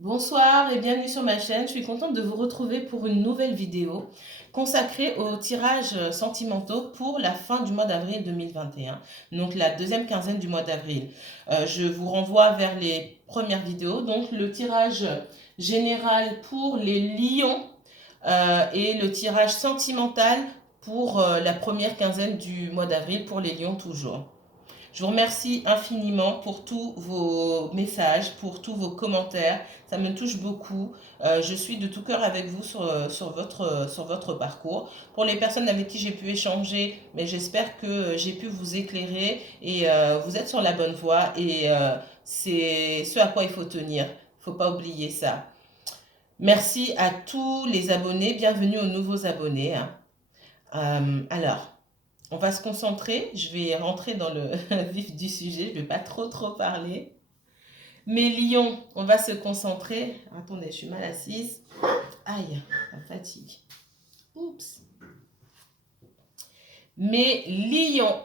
Bonsoir et bienvenue sur ma chaîne. Je suis contente de vous retrouver pour une nouvelle vidéo consacrée aux tirages sentimentaux pour la fin du mois d'avril 2021, donc la deuxième quinzaine du mois d'avril. Je vous renvoie vers les premières vidéos, donc le tirage général pour les lions et le tirage sentimental pour la première quinzaine du mois d'avril pour les lions toujours. Je vous remercie infiniment pour tous vos messages, pour tous vos commentaires. Ça me touche beaucoup. Je suis de tout cœur avec vous sur votre parcours. Pour les personnes avec qui j'ai pu échanger, mais j'espère que j'ai pu vous éclairer et vous êtes sur la bonne voie et c'est ce à quoi il faut tenir. Il ne faut pas oublier ça. Merci à tous les abonnés. Bienvenue aux nouveaux abonnés. Alors, on va se concentrer, je vais rentrer dans le vif du sujet, je ne vais pas trop parler. Mes lions, on va se concentrer. Attendez, je suis mal assise. Aïe, la fatigue. Oups. Mes lions,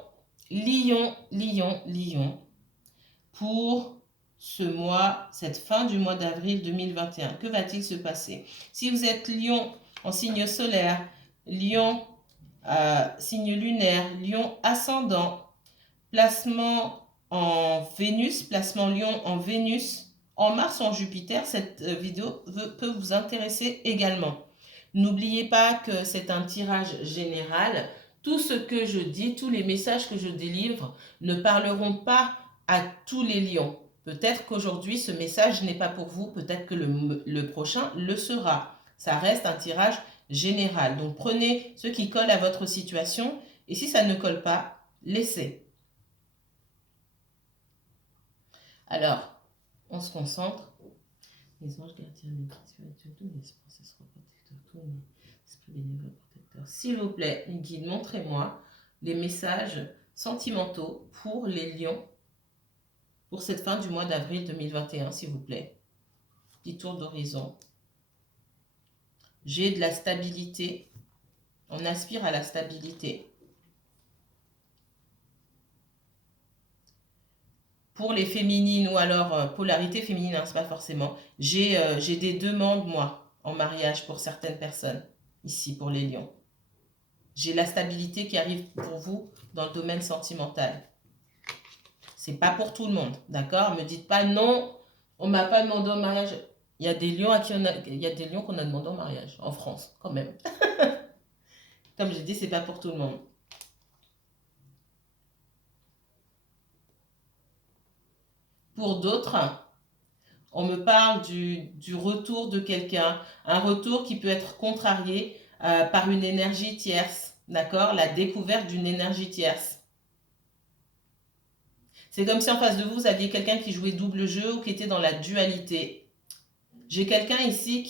pour ce mois, cette fin du mois d'avril 2021. Que va-t-il se passer? Si vous êtes lion en signe solaire, lion signe lunaire, lion ascendant, placement en Vénus, placement lion en Vénus, en Mars ou en Jupiter, cette vidéo peut vous intéresser également. N'oubliez pas que c'est un tirage général. Tout ce que je dis, tous les messages que je délivre ne parleront pas à tous les lions. Peut-être qu'aujourd'hui, ce message n'est pas pour vous, peut-être que le prochain le sera. Ça reste un tirage général. Donc prenez ce qui colle à votre situation et si ça ne colle pas, laissez. Alors, on se concentre. Les anges gardiens, les guides spirituels, tous les princesses protecteurs, tous les esprits bénévoles protecteurs. S'il vous plaît, guide, montrez-moi les messages sentimentaux pour les lions pour cette fin du mois d'avril 2021, s'il vous plaît. Petit tour d'horizon. J'ai de la stabilité. On aspire à la stabilité. Pour les féminines ou alors polarité féminine, hein, c'est pas forcément. J'ai des demandes, moi, en mariage pour certaines personnes, ici, pour les lions. J'ai la stabilité qui arrive pour vous dans le domaine sentimental. C'est pas pour tout le monde, d'accord? Me dites pas non, on m'a pas demandé au mariage. Il y a des lions il y a des lions qu'on a demandé au mariage, en France, quand même. Comme j'ai dit, c'est pas pour tout le monde. Pour d'autres, on me parle du retour de quelqu'un, un retour qui peut être contrarié par une énergie tierce, d'accord? La découverte d'une énergie tierce. C'est comme si en face de vous, vous aviez quelqu'un qui jouait double jeu ou qui était dans la dualité. J'ai quelqu'un ici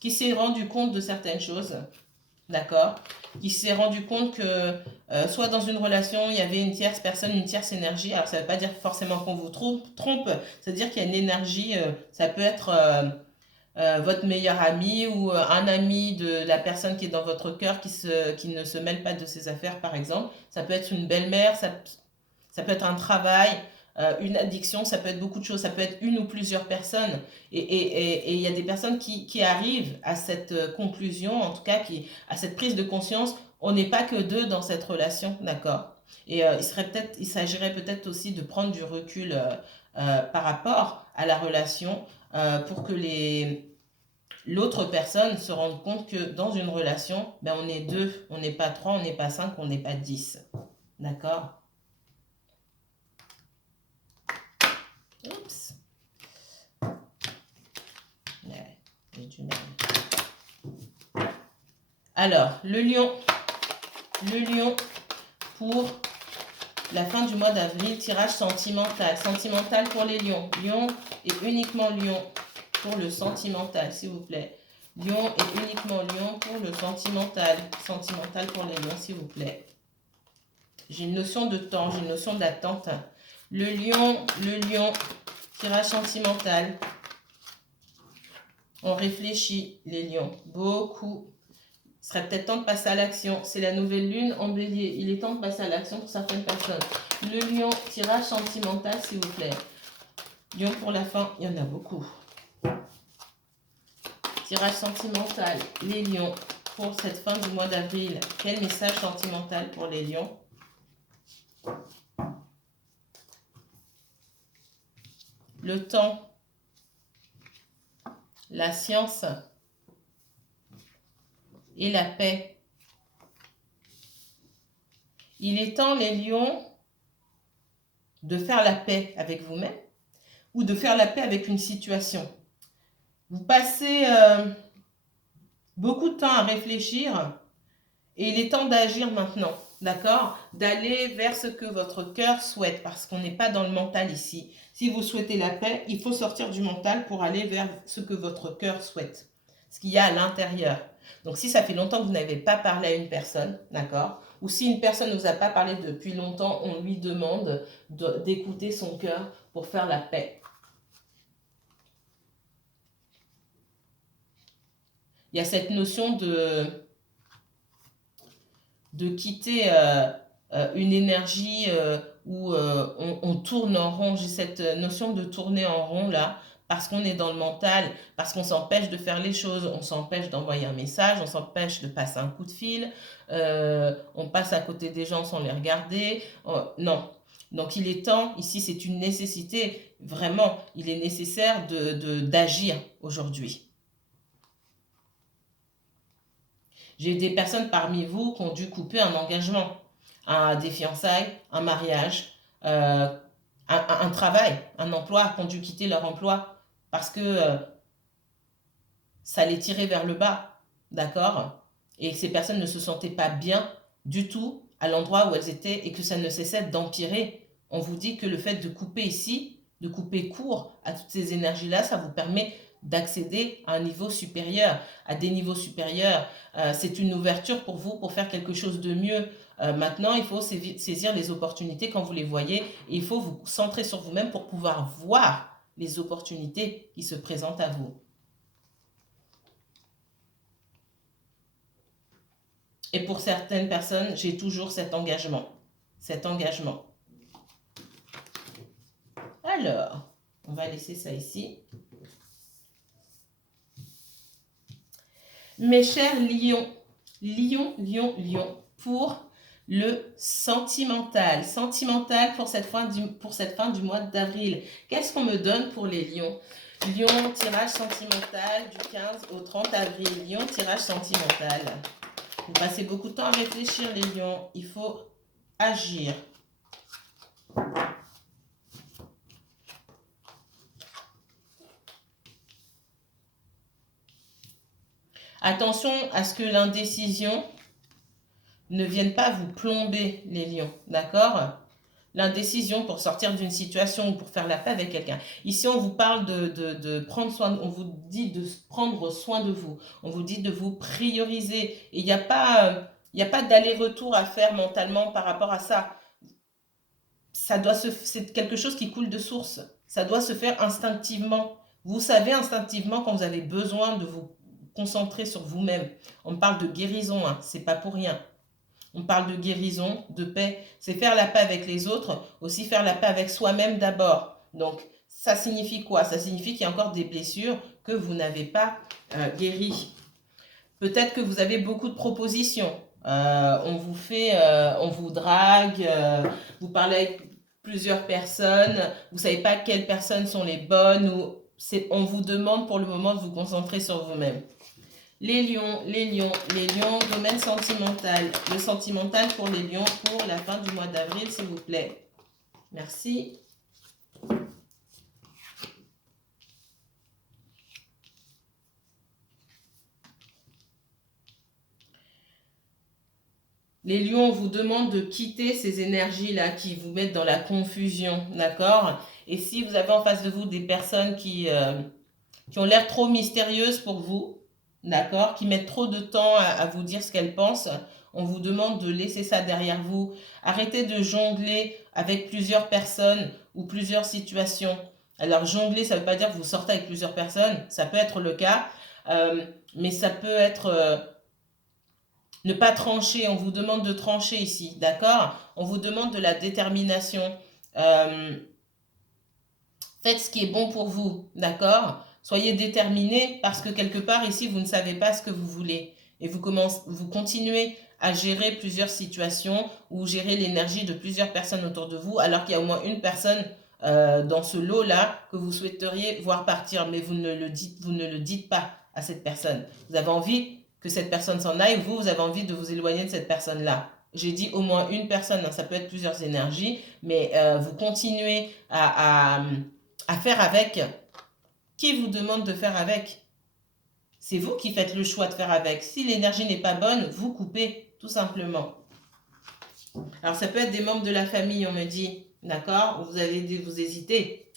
qui s'est rendu compte de certaines choses, d'accord? Qui s'est rendu compte que soit dans une relation, il y avait une tierce personne, une tierce énergie. Alors ça ne veut pas dire forcément qu'on vous trompe, ça veut dire qu'il y a une énergie, ça peut être votre meilleur ami ou un ami de la personne qui est dans votre cœur qui ne se mêle pas de ses affaires, par exemple. Ça peut être une belle-mère, ça peut être un travail, une addiction, ça peut être beaucoup de choses, ça peut être une ou plusieurs personnes. Et il y a des personnes qui arrivent à cette conclusion, en tout cas à cette prise de conscience, on n'est pas que deux dans cette relation, d'accord? Et il s'agirait peut-être aussi de prendre du recul par rapport à la relation pour que l'autre personne se rende compte que dans une relation, ben on est deux, on n'est pas trois, on n'est pas cinq, on n'est pas 10. D'accord? Oups. Ouais, j'ai du mal. Alors, le lion pour la fin du mois d'avril, tirage sentimental. Sentimental pour les lions. Lion et uniquement lion pour le sentimental, s'il vous plaît. Lion et uniquement lion pour le sentimental. Sentimental pour les lions, s'il vous plaît. J'ai une notion de temps, j'ai une notion d'attente. Le lion, tirage sentimental. On réfléchit, les lions, beaucoup. Il serait peut-être temps de passer à l'action. C'est la nouvelle lune en bélier. Il est temps de passer à l'action pour certaines personnes. Le lion, tirage sentimental, s'il vous plaît. Lion, pour la fin, il y en a beaucoup. Tirage sentimental, les lions, pour cette fin du mois d'avril. Quel message sentimental pour les lions? Le temps, la science et la paix. Il est temps, les lions, de faire la paix avec vous-même ou de faire la paix avec une situation. Vous passez beaucoup de temps à réfléchir et il est temps d'agir maintenant, d'accord? D'aller vers ce que votre cœur souhaite, parce qu'on n'est pas dans le mental ici. Si vous souhaitez la paix, il faut sortir du mental pour aller vers ce que votre cœur souhaite, ce qu'il y a à l'intérieur. Donc si ça fait longtemps que vous n'avez pas parlé à une personne, d'accord? Ou si une personne ne vous a pas parlé depuis longtemps, on lui demande d'écouter son cœur pour faire la paix. Il y a cette notion de quitter une énergie où on tourne en rond. J'ai cette notion de tourner en rond là, parce qu'on est dans le mental, parce qu'on s'empêche de faire les choses, on s'empêche d'envoyer un message, on s'empêche de passer un coup de fil, on passe à côté des gens sans les regarder. Non. Donc il est temps, ici c'est une nécessité, vraiment, il est nécessaire d'agir aujourd'hui. J'ai des personnes parmi vous qui ont dû couper un engagement, des fiançailles, un mariage, un travail, un emploi, qui ont dû quitter leur emploi parce que ça les tirait vers le bas, d'accord? Et ces personnes ne se sentaient pas bien du tout à l'endroit où elles étaient et que ça ne cessait d'empirer. On vous dit que le fait de couper ici, de couper court à toutes ces énergies-là, ça vous permet d'accéder à un niveau supérieur, à des niveaux supérieurs. C'est une ouverture pour vous pour faire quelque chose de mieux. Maintenant, il faut saisir les opportunités quand vous les voyez et il faut vous centrer sur vous-même pour pouvoir voir les opportunités qui se présentent à vous. Et pour certaines personnes, j'ai toujours cet engagement. Cet engagement. Alors, on va laisser ça ici. Mes chers lions, pour le sentimental. Sentimental pour cette fin du mois d'avril. Qu'est-ce qu'on me donne pour les lions? Lion, tirage sentimental du 15 au 30 avril. Lion, tirage sentimental. Vous passez beaucoup de temps à réfléchir, les lions. Il faut agir. Attention à ce que l'indécision ne vienne pas vous plomber, les lions, d'accord? L'indécision pour sortir d'une situation ou pour faire la paix avec quelqu'un. Ici, on vous parle de prendre soin, on vous dit de prendre soin de vous. On vous dit de vous prioriser. Et il n'y a pas d'aller-retour à faire mentalement par rapport à ça. C'est quelque chose qui coule de source. Ça doit se faire instinctivement. Vous savez instinctivement quand vous avez besoin de vous concentrer sur vous-même. On parle de guérison, hein, c'est pas pour rien. On parle de guérison, de paix. C'est faire la paix avec les autres, aussi faire la paix avec soi-même d'abord. Donc, ça signifie quoi? Ça signifie qu'il y a encore des blessures que vous n'avez pas guéries. Peut-être que vous avez beaucoup de propositions. On vous drague, vous parlez avec plusieurs personnes, vous ne savez pas quelles personnes sont les bonnes, ou on vous demande pour le moment de vous concentrer sur vous-même. Les lions, domaine sentimental. Le sentimental pour les lions pour la fin du mois d'avril, s'il vous plaît. Merci. Les lions, on vous demande de quitter ces énergies-là qui vous mettent dans la confusion, d'accord? Et si vous avez en face de vous des personnes qui ont l'air trop mystérieuses pour vous, d'accord, qui mettent trop de temps à vous dire ce qu'elles pensent, on vous demande de laisser ça derrière vous. Arrêtez de jongler avec plusieurs personnes ou plusieurs situations. Alors jongler, ça ne veut pas dire que vous sortez avec plusieurs personnes, ça peut être le cas, mais ça peut être ne pas trancher. On vous demande de trancher ici, d'accord? On vous demande de la détermination. Faites ce qui est bon pour vous, d'accord? Soyez déterminés parce que quelque part ici, vous ne savez pas ce que vous voulez. Et vous continuez à gérer plusieurs situations ou gérer l'énergie de plusieurs personnes autour de vous alors qu'il y a au moins une personne dans ce lot-là que vous souhaiteriez voir partir, mais vous ne le dites pas à cette personne. Vous avez envie que cette personne s'en aille, vous avez envie de vous éloigner de cette personne-là. J'ai dit au moins une personne, hein, ça peut être plusieurs énergies, mais vous continuez à faire avec. Qui vous demande de faire avec? C'est vous qui faites le choix de faire avec. Si l'énergie n'est pas bonne, vous coupez, tout simplement. Alors, ça peut être des membres de la famille, on me dit, d'accord? Vous avez dû vous hésiter.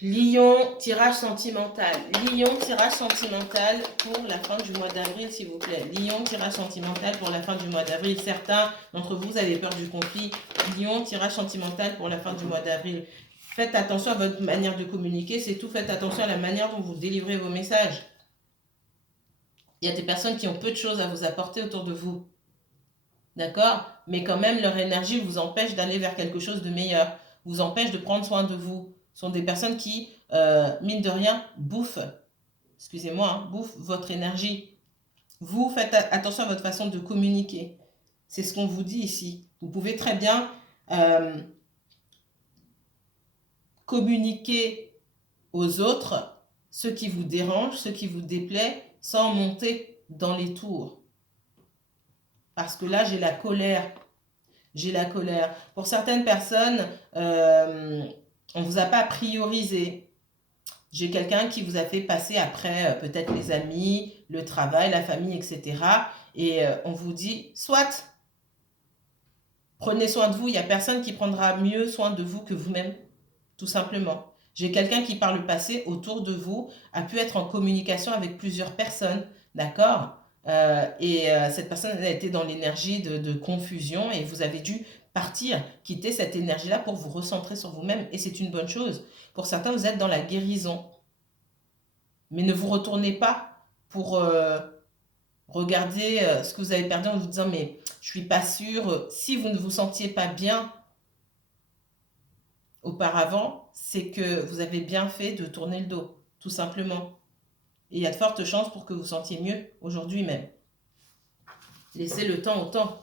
Lion, tirage sentimental. Lion, tirage sentimental pour la fin du mois d'avril, s'il vous plaît. Lion, tirage sentimental pour la fin du mois d'avril. Certains d'entre vous avez peur du conflit. Lion, tirage sentimental pour la fin du mois d'avril. Faites attention à votre manière de communiquer, c'est tout. Faites attention à la manière dont vous délivrez vos messages. Il y a des personnes qui ont peu de choses à vous apporter autour de vous. D'accord? Mais quand même, leur énergie vous empêche d'aller vers quelque chose de meilleur. Vous empêche de prendre soin de vous. Ce sont des personnes qui, mine de rien, bouffent, excusez-moi, hein, bouffent votre énergie. Vous faites attention à votre façon de communiquer. C'est ce qu'on vous dit ici. Vous pouvez très bien communiquer aux autres ce qui vous dérange, ce qui vous déplaît, sans monter dans les tours. Parce que là, j'ai la colère. J'ai la colère. Pour certaines personnes, on ne vous a pas priorisé. J'ai quelqu'un qui vous a fait passer après peut-être les amis, le travail, la famille, etc. Et on vous dit, soit, prenez soin de vous, il n'y a personne qui prendra mieux soin de vous que vous-même, tout simplement. J'ai quelqu'un qui, par le passé, autour de vous, a pu être en communication avec plusieurs personnes, d'accord? Cette personne a été dans l'énergie de confusion et vous avez dû partir, quitter cette énergie-là pour vous recentrer sur vous-même. Et c'est une bonne chose. Pour certains, vous êtes dans la guérison. Mais ne vous retournez pas pour regarder ce que vous avez perdu en vous disant « mais je suis pas sûre ». Si vous ne vous sentiez pas bien auparavant, c'est que vous avez bien fait de tourner le dos, tout simplement. Et il y a de fortes chances pour que vous sentiez mieux aujourd'hui même. Laissez le temps au temps.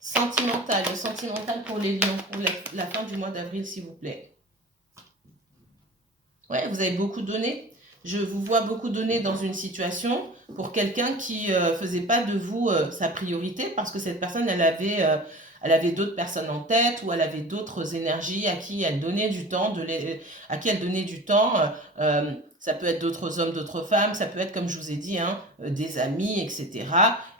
Sentimental, le sentimental pour les lions, pour la fin du mois d'avril, s'il vous plaît. Ouais, vous avez beaucoup donné. Je vous vois beaucoup donner dans une situation pour quelqu'un qui ne faisait pas de vous sa priorité parce que cette personne, elle avait d'autres personnes en tête ou elle avait d'autres énergies à qui elle donnait du temps, ça peut être d'autres hommes, d'autres femmes, ça peut être, comme je vous ai dit, hein, des amis, etc.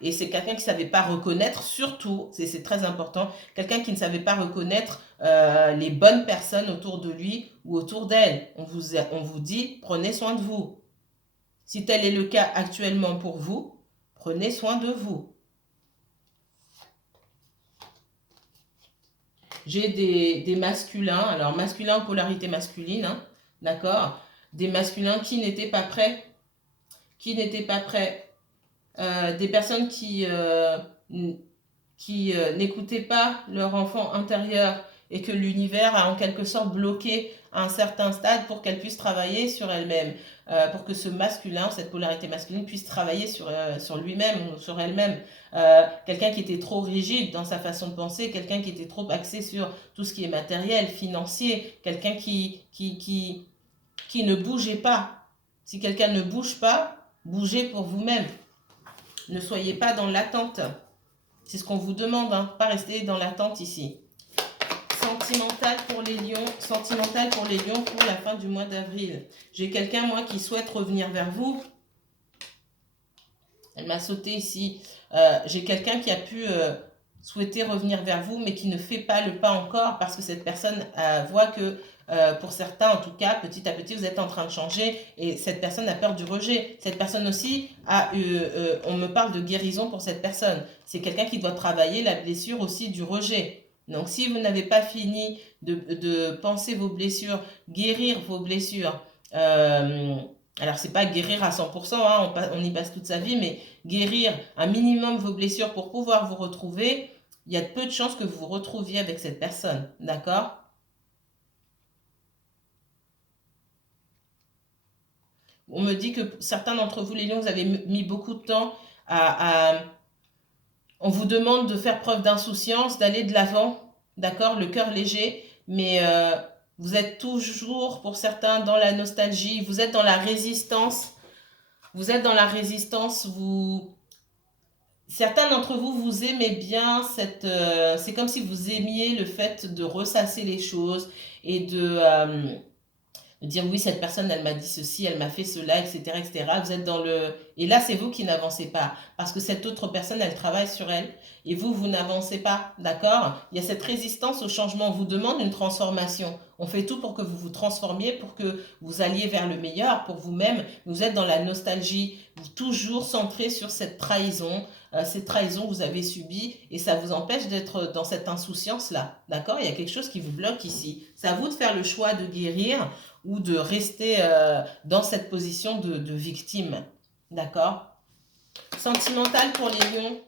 Et c'est quelqu'un qui ne savait pas reconnaître, surtout, c'est très important, quelqu'un qui ne savait pas reconnaître les bonnes personnes autour de lui ou autour d'elle. On vous dit, prenez soin de vous. Si tel est le cas actuellement pour vous, prenez soin de vous. J'ai des masculins, alors masculin, polarité masculine, hein, d'accord? Des masculins qui n'étaient pas prêts, des personnes qui n'écoutaient pas leur enfant intérieur et que l'univers a en quelque sorte bloqué à un certain stade pour qu'elle puisse travailler sur elle-même, pour que ce masculin, cette polarité masculine puisse travailler sur lui-même ou sur elle-même. Quelqu'un qui était trop rigide dans sa façon de penser, quelqu'un qui était trop axé sur tout ce qui est matériel, financier, quelqu'un qui ne bougeait pas. Si quelqu'un ne bouge pas, bougez pour vous-même. Ne soyez pas dans l'attente. C'est ce qu'on vous demande, hein, pas rester dans l'attente ici. Sentimental pour les lions pour la fin du mois d'avril. J'ai quelqu'un, moi, qui souhaite revenir vers vous. Elle m'a sauté ici. J'ai quelqu'un qui a pu souhaiter revenir vers vous, mais qui ne fait pas le pas encore parce que cette personne voit que, pour certains, en tout cas, petit à petit, vous êtes en train de changer et cette personne a peur du rejet. Cette personne aussi on me parle de guérison pour cette personne. C'est quelqu'un qui doit travailler la blessure aussi du rejet. Donc, si vous n'avez pas fini de penser vos blessures, guérir vos blessures, alors c'est pas guérir à 100%, hein, on y passe toute sa vie, mais guérir un minimum vos blessures pour pouvoir vous retrouver, il y a peu de chances que vous vous retrouviez avec cette personne, d'accord? On me dit que certains d'entre vous, les lions, vous avez mis beaucoup de temps à on vous demande de faire preuve d'insouciance, d'aller de l'avant, d'accord, le cœur léger, mais vous êtes toujours, pour certains, dans la nostalgie, vous êtes dans la résistance, vous êtes dans la résistance, certains d'entre vous, vous aimez bien c'est comme si vous aimiez le fait de ressasser les choses et de dire oui, cette personne, elle m'a dit ceci, elle m'a fait cela, etc., etc. Vous êtes dans le... Et là, c'est vous qui n'avancez pas. Parce que cette autre personne, elle travaille sur elle. Et vous n'avancez pas. D'accord? Il y a cette résistance au changement. On vous demande une transformation. On fait tout pour que vous vous transformiez, pour que vous alliez vers le meilleur, pour vous-même. Vous êtes dans la nostalgie. Vous toujours centré sur cette trahison. Cette trahison que vous avez subie. Et ça vous empêche d'être dans cette insouciance-là. D'accord? Il y a quelque chose qui vous bloque ici. C'est à vous de faire le choix de guérir ou de rester dans cette position de victime. D'accord? Sentimental pour les lions.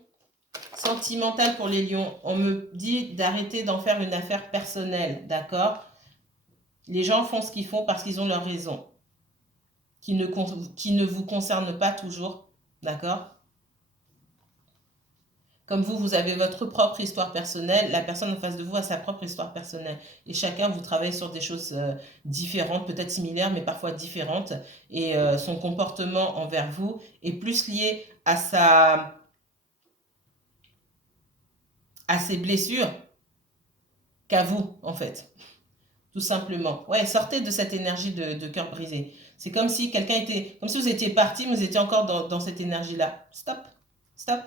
Sentimental pour les lions. On me dit d'arrêter d'en faire une affaire personnelle. D'accord? Les gens font ce qu'ils font parce qu'ils ont leur raison. Qui ne vous concerne pas toujours. D'accord? Comme vous avez votre propre histoire personnelle, la personne en face de vous a sa propre histoire personnelle. Et chacun, vous travaille sur des choses différentes, peut-être similaires, mais parfois différentes. Et son comportement envers vous est plus lié à ses blessures qu'à vous, en fait. Tout simplement. Ouais, sortez de cette énergie de cœur brisé. C'est comme si quelqu'un était... Comme si vous étiez parti, mais vous étiez encore dans cette énergie-là. Stop. Stop.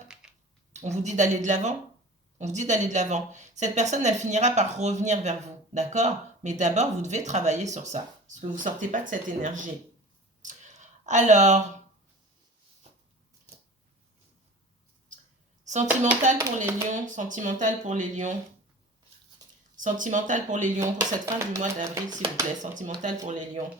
On vous dit d'aller de l'avant. On vous dit d'aller de l'avant. Cette personne, elle finira par revenir vers vous. D'accord? Mais d'abord, vous devez travailler sur ça. Parce que vous ne sortez pas de cette énergie. Alors, sentimental pour les lions. Sentimental pour les lions. Sentimental pour les lions. Pour cette fin du mois d'avril, s'il vous plaît. Sentimental pour les lions.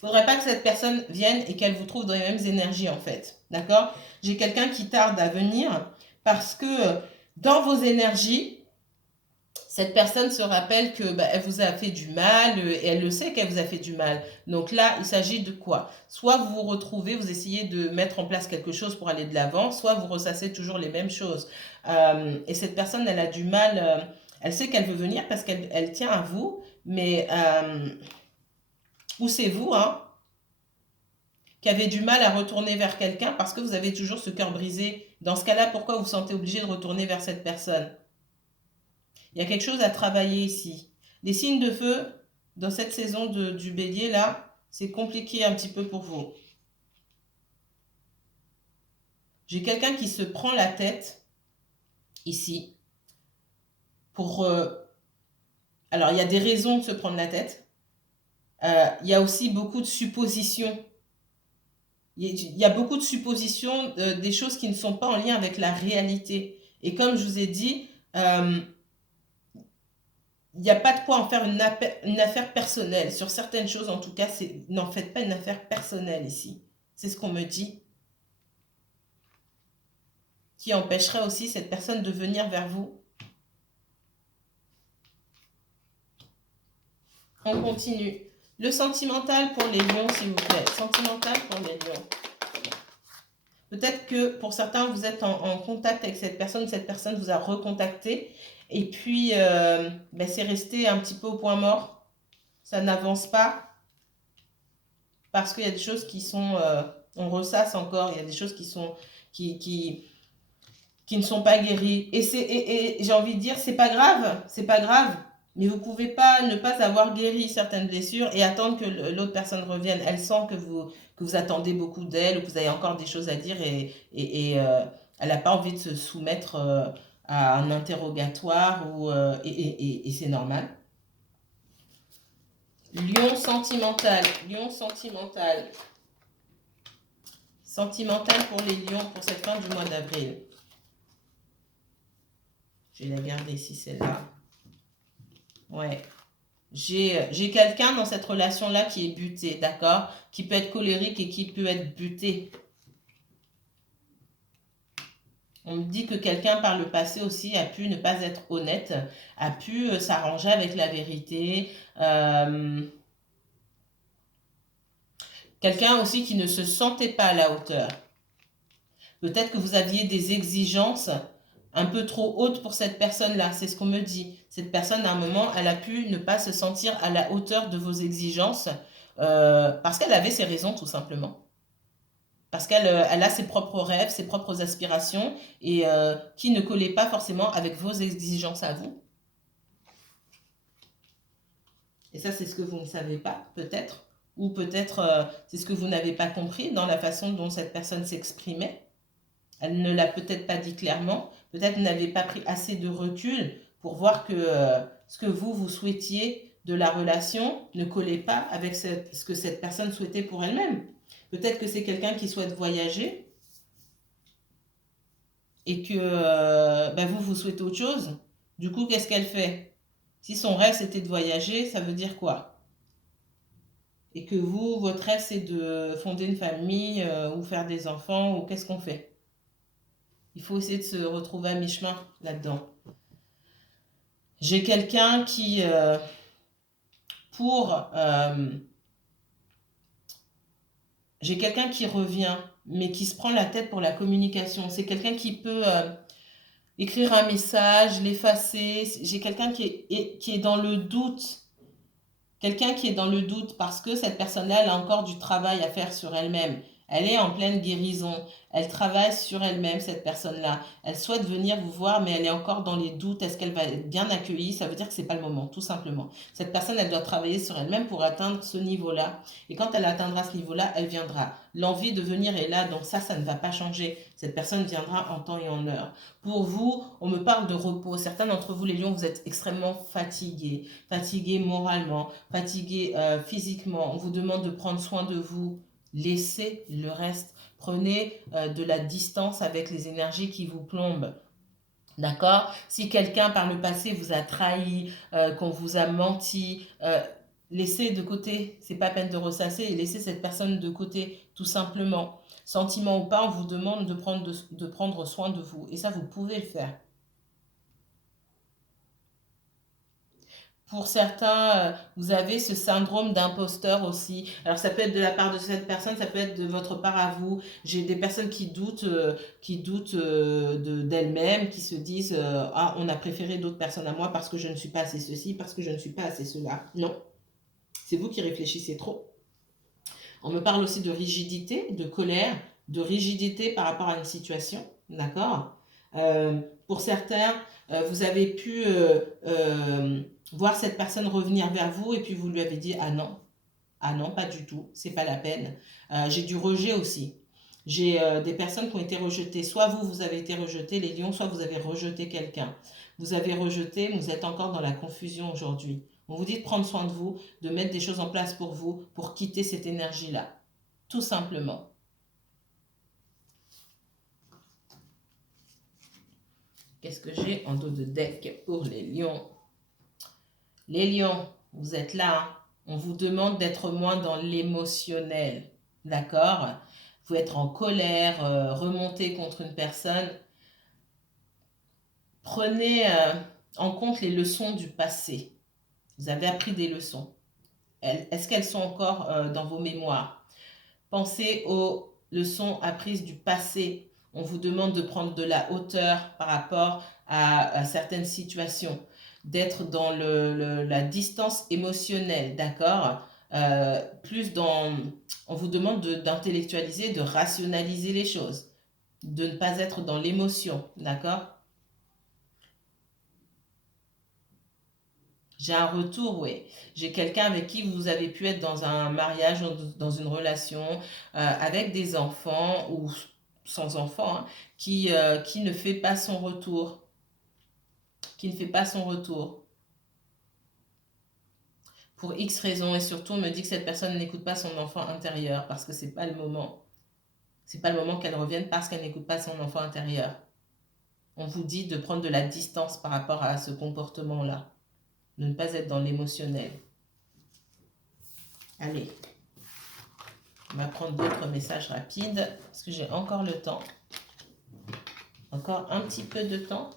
Il ne faudrait pas que cette personne vienne et qu'elle vous trouve dans les mêmes énergies, en fait. D'accord? J'ai quelqu'un qui tarde à venir parce que dans vos énergies, cette personne se rappelle que elle vous a fait du mal et elle le sait qu'elle vous a fait du mal. Donc là, il s'agit de quoi? Soit vous vous retrouvez, vous essayez de mettre en place quelque chose pour aller de l'avant, soit vous ressassez toujours les mêmes choses. Et cette personne, elle a du mal, elle sait qu'elle veut venir parce qu'elle tient à vous, mais ou c'est vous, hein, qui avez du mal à retourner vers quelqu'un parce que vous avez toujours ce cœur brisé. Dans ce cas-là, pourquoi vous vous sentez obligé de retourner vers cette personne? Il y a quelque chose à travailler ici. Les signes de feu, dans cette saison du bélier, là, c'est compliqué un petit peu pour vous. J'ai quelqu'un qui se prend la tête, ici, pour... alors, il y a des raisons de se prendre la tête. Il y a aussi beaucoup de suppositions. Il y a beaucoup de suppositions, des choses qui ne sont pas en lien avec la réalité. Et comme je vous ai dit, il n'y a pas de quoi en faire une affaire personnelle. Sur certaines choses, en tout cas, n'en faites pas une affaire personnelle ici. C'est ce qu'on me dit. Qui empêcherait aussi cette personne de venir vers vous. On continue. Le sentimental pour les lions, s'il vous plaît. Sentimental pour les lions. Peut-être que pour certains, vous êtes en contact avec cette personne vous a recontacté. Et puis, c'est resté un petit peu au point mort. Ça n'avance pas. Parce qu'il y a des choses qui sont... on ressasse encore. Il y a des choses qui ne sont pas guéries. Et j'ai envie de dire, c'est pas grave. C'est pas grave. Mais vous ne pouvez pas ne pas avoir guéri certaines blessures et attendre que l'autre personne revienne. Elle sent que vous attendez beaucoup d'elle ou que vous avez encore des choses à dire et elle n'a pas envie de se soumettre à un interrogatoire et c'est normal. Lion sentimental. Lion sentimental. Sentimental pour les lions pour cette fin du mois d'avril. Je vais la garder ici, celle-là. Ouais. J'ai quelqu'un dans cette relation-là qui est buté, d'accord? Qui peut être colérique et qui peut être buté. On me dit que quelqu'un par le passé aussi a pu ne pas être honnête, a pu s'arranger avec la vérité. Quelqu'un aussi qui ne se sentait pas à la hauteur. Peut-être que vous aviez des exigences un peu trop hautes pour cette personne-là. C'est ce qu'on me dit. Cette personne, à un moment, elle a pu ne pas se sentir à la hauteur de vos exigences parce qu'elle avait ses raisons, tout simplement. Parce qu'elle a ses propres rêves, ses propres aspirations et qui ne collaient pas forcément avec vos exigences à vous. Et ça, c'est ce que vous ne savez pas, peut-être. Ou peut-être c'est ce que vous n'avez pas compris dans la façon dont cette personne s'exprimait. Elle ne l'a peut-être pas dit clairement. Peut-être que vous n'avez pas pris assez de recul pour voir que ce que vous souhaitiez de la relation ne collait pas avec ce que cette personne souhaitait pour elle-même. Peut-être que c'est quelqu'un qui souhaite voyager et que vous souhaitez autre chose. Du coup, qu'est-ce qu'elle fait? Si son rêve c'était de voyager, ça veut dire quoi? Et que vous, votre rêve c'est de fonder une famille ou faire des enfants ou qu'est-ce qu'on fait? Il faut essayer de se retrouver à mi-chemin là-dedans. J'ai quelqu'un qui, j'ai quelqu'un qui revient, mais qui se prend la tête pour la communication. C'est quelqu'un qui peut écrire un message, l'effacer. J'ai quelqu'un qui est dans le doute. Quelqu'un qui est dans le doute parce que cette personne-là, elle a encore du travail à faire sur elle-même. Elle est en pleine guérison. Elle travaille sur elle-même, cette personne-là. Elle souhaite venir vous voir, mais elle est encore dans les doutes. Est-ce qu'elle va être bien accueillie? Ça veut dire que ce n'est pas le moment, tout simplement. Cette personne, elle doit travailler sur elle-même pour atteindre ce niveau-là. Et quand elle atteindra ce niveau-là, elle viendra. L'envie de venir est là, donc ça ne va pas changer. Cette personne viendra en temps et en heure. Pour vous, on me parle de repos. Certains d'entre vous, les lions, vous êtes extrêmement fatigués. Fatigués moralement, fatigués physiquement. On vous demande de prendre soin de vous. Laissez le reste. Prenez de la distance avec les énergies qui vous plombent. D'accord? Si quelqu'un par le passé vous a trahi, qu'on vous a menti, laissez de côté. C'est pas peine de ressasser et laissez cette personne de côté, tout simplement. Sentiment ou pas, on vous demande de prendre soin de vous. Et ça, vous pouvez le faire. Pour certains, vous avez ce syndrome d'imposteur aussi. Alors ça peut être de la part de cette personne, ça peut être de votre part à vous. J'ai des personnes qui doutent d'elles-mêmes, qui se disent ah, on a préféré d'autres personnes à moi parce que je ne suis pas assez ceci, parce que je ne suis pas assez cela. Non, c'est vous qui réfléchissez trop. On me parle aussi de rigidité, de colère, de rigidité par rapport à une situation. D'accord? Pour certains, vous avez pu voir cette personne revenir vers vous et puis vous lui avez dit ah non, pas du tout, c'est pas la peine. J'ai du rejet aussi. J'ai des personnes qui ont été rejetées. Soit vous avez été rejeté, les lions, soit vous avez rejeté quelqu'un. Vous avez rejeté, vous êtes encore dans la confusion aujourd'hui. On vous dit de prendre soin de vous, de mettre des choses en place pour vous, pour quitter cette énergie-là. Tout simplement. Qu'est-ce que j'ai en dos de deck pour les lions? Les lions, vous êtes là. Hein? On vous demande d'être moins dans l'émotionnel. D'accord? Vous être en colère, remonter contre une personne. Prenez en compte les leçons du passé. Vous avez appris des leçons. Est-ce qu'elles sont encore dans vos mémoires? Pensez aux leçons apprises du passé. On vous demande de prendre de la hauteur par rapport à certaines situations, d'être dans la distance émotionnelle, d'accord? On vous demande d'intellectualiser, de rationaliser les choses, de ne pas être dans l'émotion, d'accord? J'ai un retour, oui. J'ai quelqu'un avec qui vous avez pu être dans un mariage, dans une relation, avec des enfants ou sans enfants, hein, qui ne fait pas son retour. Qui ne fait pas son retour. Pour X raisons, et surtout, on me dit que cette personne n'écoute pas son enfant intérieur parce que c'est pas le moment. C'est pas le moment qu'elle revienne parce qu'elle n'écoute pas son enfant intérieur. On vous dit de prendre de la distance par rapport à ce comportement-là. De ne pas être dans l'émotionnel. Allez. On va prendre d'autres messages rapides parce que j'ai encore le temps. Encore un petit peu de temps.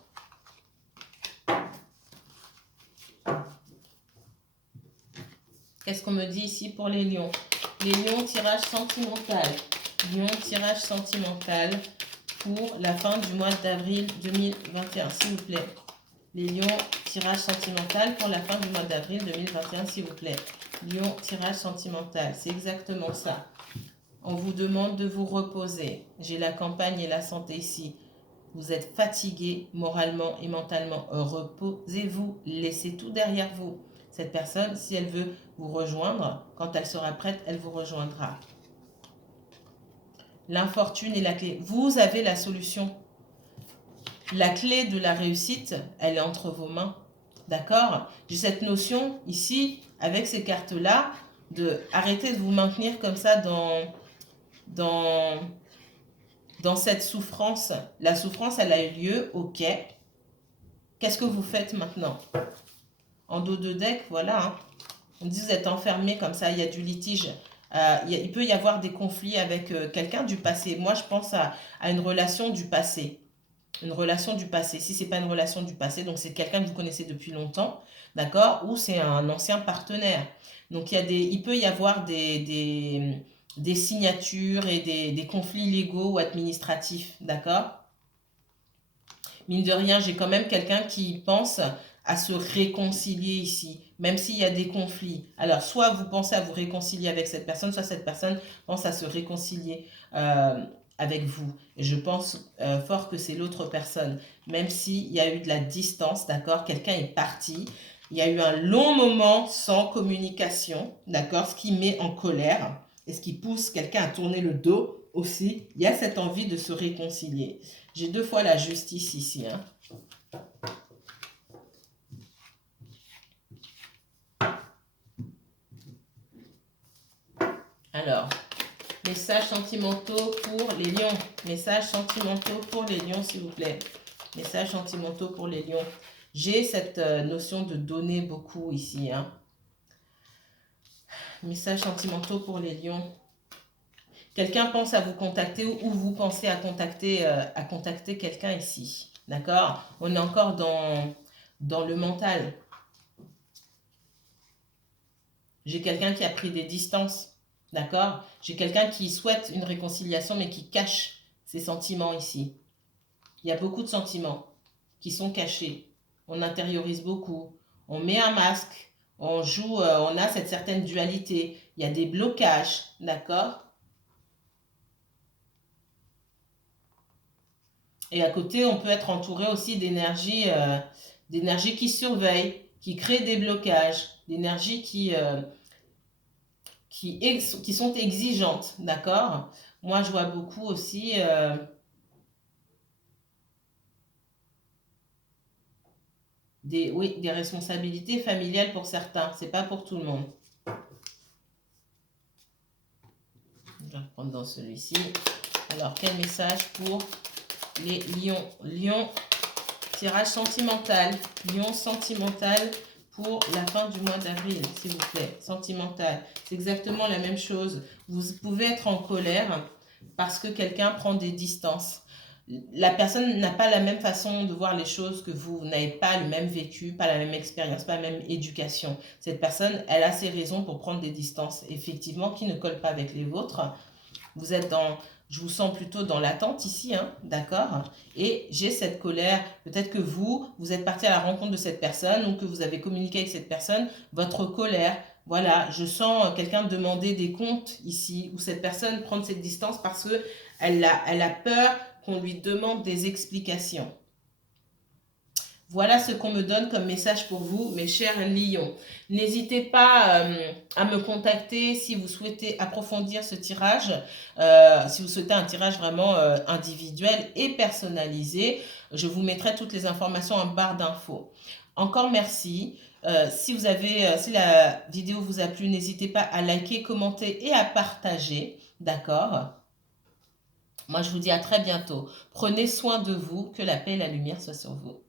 Qu'est-ce qu'on me dit ici pour les lions? Les lions, tirage sentimental. Lion, tirage sentimental pour la fin du mois d'avril 2021, s'il vous plaît. Les lions, tirage sentimental pour la fin du mois d'avril 2021, s'il vous plaît. Lion, tirage sentimental, c'est exactement ça. On vous demande de vous reposer. J'ai la campagne et la santé ici. Vous êtes fatigué moralement et mentalement. Reposez-vous, laissez tout derrière vous. Cette personne, si elle veut vous rejoindre, quand elle sera prête, elle vous rejoindra. L'infortune est la clé. Vous avez la solution. La clé de la réussite, elle est entre vos mains. D'accord? J'ai cette notion ici, avec ces cartes-là, de arrêter de vous maintenir comme ça dans cette souffrance. La souffrance, elle a eu lieu, ok. Qu'est-ce que vous faites maintenant? En dos de deck, voilà. Hein. On dit vous êtes enfermé comme ça, il y a du litige. Il peut y avoir des conflits avec quelqu'un du passé. Moi, je pense à une relation du passé. Une relation du passé. Si ce n'est pas une relation du passé, donc c'est quelqu'un que vous connaissez depuis longtemps, d'accord? Ou c'est un ancien partenaire. Donc il peut y avoir des signatures et des conflits légaux ou administratifs, d'accord? Mine de rien, j'ai quand même quelqu'un qui pense à se réconcilier ici, même s'il y a des conflits. Alors, soit vous pensez à vous réconcilier avec cette personne, soit cette personne pense à se réconcilier avec vous. Et je pense fort que c'est l'autre personne, même s'il y a eu de la distance, d'accord? Quelqu'un est parti. Il y a eu un long moment sans communication, d'accord? Ce qui met en colère et ce qui pousse quelqu'un à tourner le dos aussi. Il y a cette envie de se réconcilier. J'ai 2 fois la justice ici. Hein. Alors, messages sentimentaux pour les lions. Messages sentimentaux pour les lions, s'il vous plaît. Messages sentimentaux pour les lions. J'ai cette notion de donner beaucoup ici. Hein. Messages sentimentaux pour les lions. Quelqu'un pense à vous contacter ou vous pensez à contacter quelqu'un ici. D'accord? On est encore dans le mental. J'ai quelqu'un qui a pris des distances. D'accord? J'ai quelqu'un qui souhaite une réconciliation mais qui cache ses sentiments ici. Il y a beaucoup de sentiments qui sont cachés. On intériorise beaucoup. On met un masque. On joue, on a cette certaine dualité. Il y a des blocages. D'accord? Et à côté, on peut être entouré aussi d'énergie qui surveille, qui crée des blocages, d'énergie qui sont exigeantes, d'accord? Moi, je vois beaucoup aussi des responsabilités familiales pour certains. C'est pas pour tout le monde. Je vais reprendre dans celui-ci. Alors, quel message pour les lions? Lion, tirage sentimental. Lion sentimental pour la fin du mois d'avril, s'il vous plaît. Sentimental. C'est exactement la même chose. Vous pouvez être en colère parce que quelqu'un prend des distances. La personne n'a pas la même façon de voir les choses que vous. Vous n'avez pas le même vécu, pas la même expérience, pas la même éducation. Cette personne, elle a ses raisons pour prendre des distances, effectivement, qui ne collent pas avec les vôtres. Vous êtes je vous sens plutôt dans l'attente ici, hein, d'accord? Et j'ai cette colère. Peut-être que vous êtes parti à la rencontre de cette personne ou que vous avez communiqué avec cette personne, votre colère. Voilà, je sens quelqu'un demander des comptes ici, ou cette personne prendre cette distance parce qu'elle a peur qu'on lui demande des explications. Voilà ce qu'on me donne comme message pour vous, mes chers lions. N'hésitez pas à me contacter si vous souhaitez approfondir ce tirage, si vous souhaitez un tirage vraiment individuel et personnalisé. Je vous mettrai toutes les informations en barre d'infos. Encore merci. Si la vidéo vous a plu, n'hésitez pas à liker, commenter et à partager. D'accord? Moi, je vous dis à très bientôt. Prenez soin de vous, que la paix et la lumière soient sur vous.